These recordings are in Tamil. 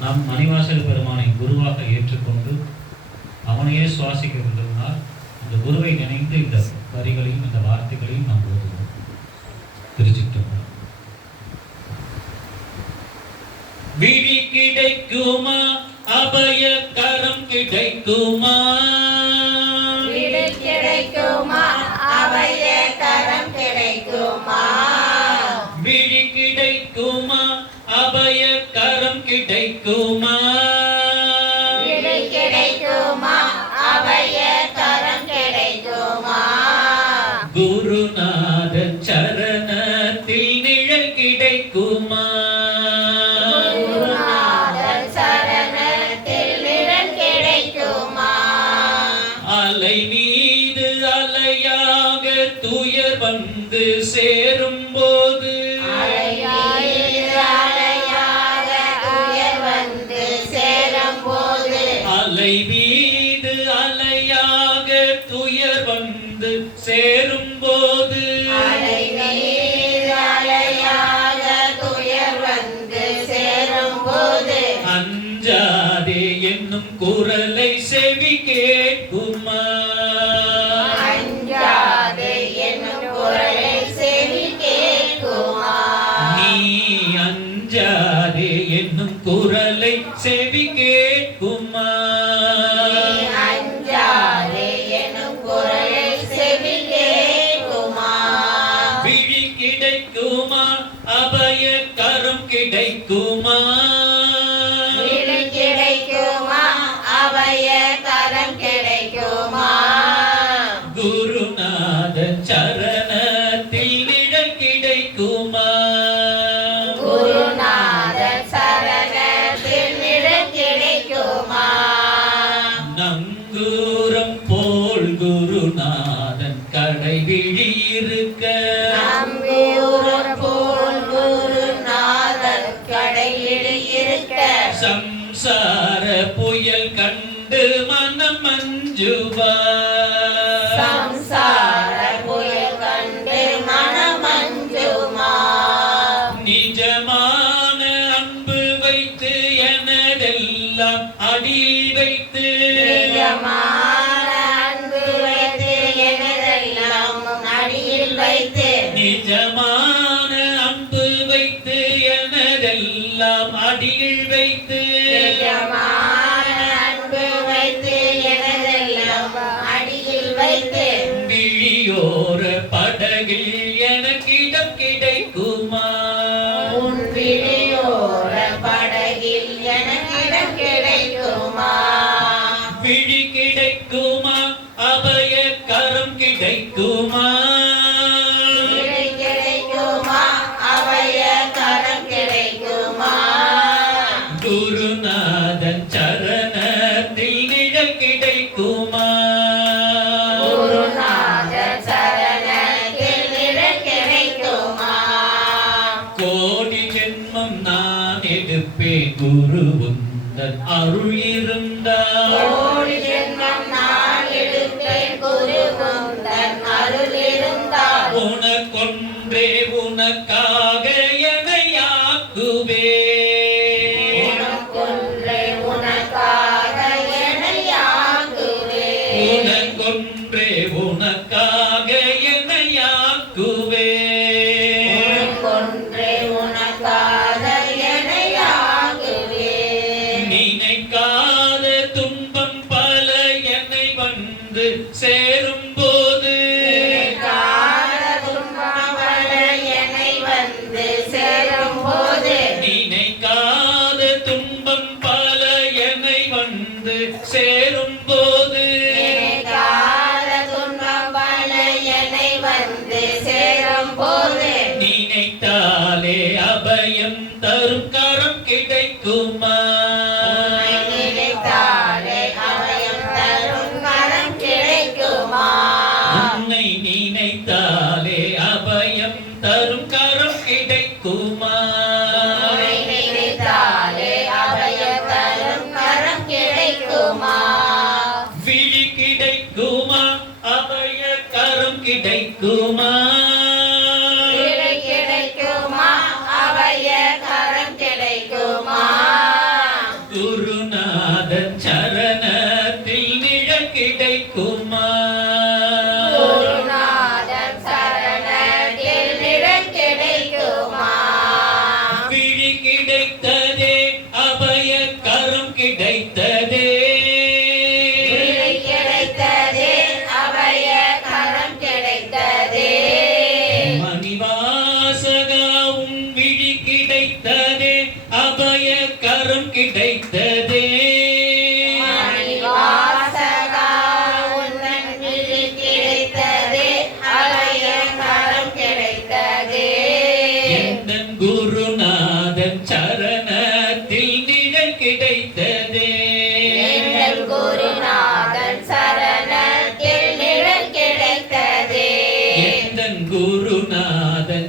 நாம் மணிவாசல் பெருமானை குருவாக ஏற்றுக்கொண்டு அவனையே சுவாசிக்க விரும்பினால் இந்த குருவை நினைத்து இந்த வரிகளையும் இந்த வார்த்தைகளையும் நாம் ஓதுவோம். திருச்சிட்டோம் விழி கிடைக்குமா? அபய கரம் கிடைக்குமா? கிடைக்குமா? கிடைக்குமா? அவைய தரம் கிடைக்குமா? குருநாத சரணத்தில் நிழல் கிடைக்குமா? அலை மீது அலையாக துயர் வந்து சேரும் அலை மீது அலையாக துயர் வந்து சேரும் போது அஞ்சாதே என்னும் கூற கேட்குமா? கண்டு மனம் மஞ்சுவார் நினைத்தாலே அபயம் தரும் கரம் கிடைக்குமா? விழி கிடைக்குமா? அபய கரம் கிடைக்குமா?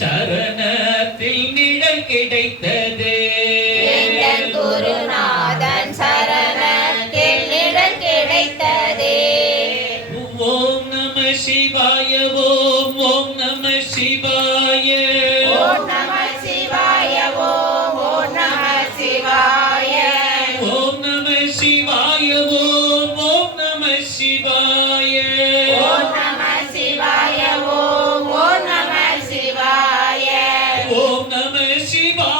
சரணத்தில் நிழல் கிடைத்த শিবা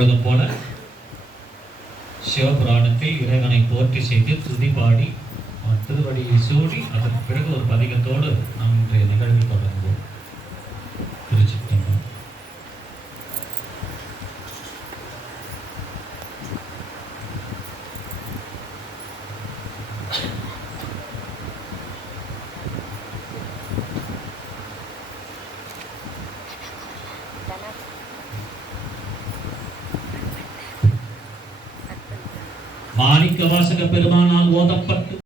எப்பொழுதும் போல சிவபுராணத்தை இறைவனை போற்றி செய்து துதி பாடி திருவடியை சூடி அதன் பிறகு ஒரு பதிகத்தோடு நாம் இன்றைய நிகழ்வில் தொடங்குவோம் திருச்சி. மாணிக்க வாசக பெருமானால் ஓதப்பட்டு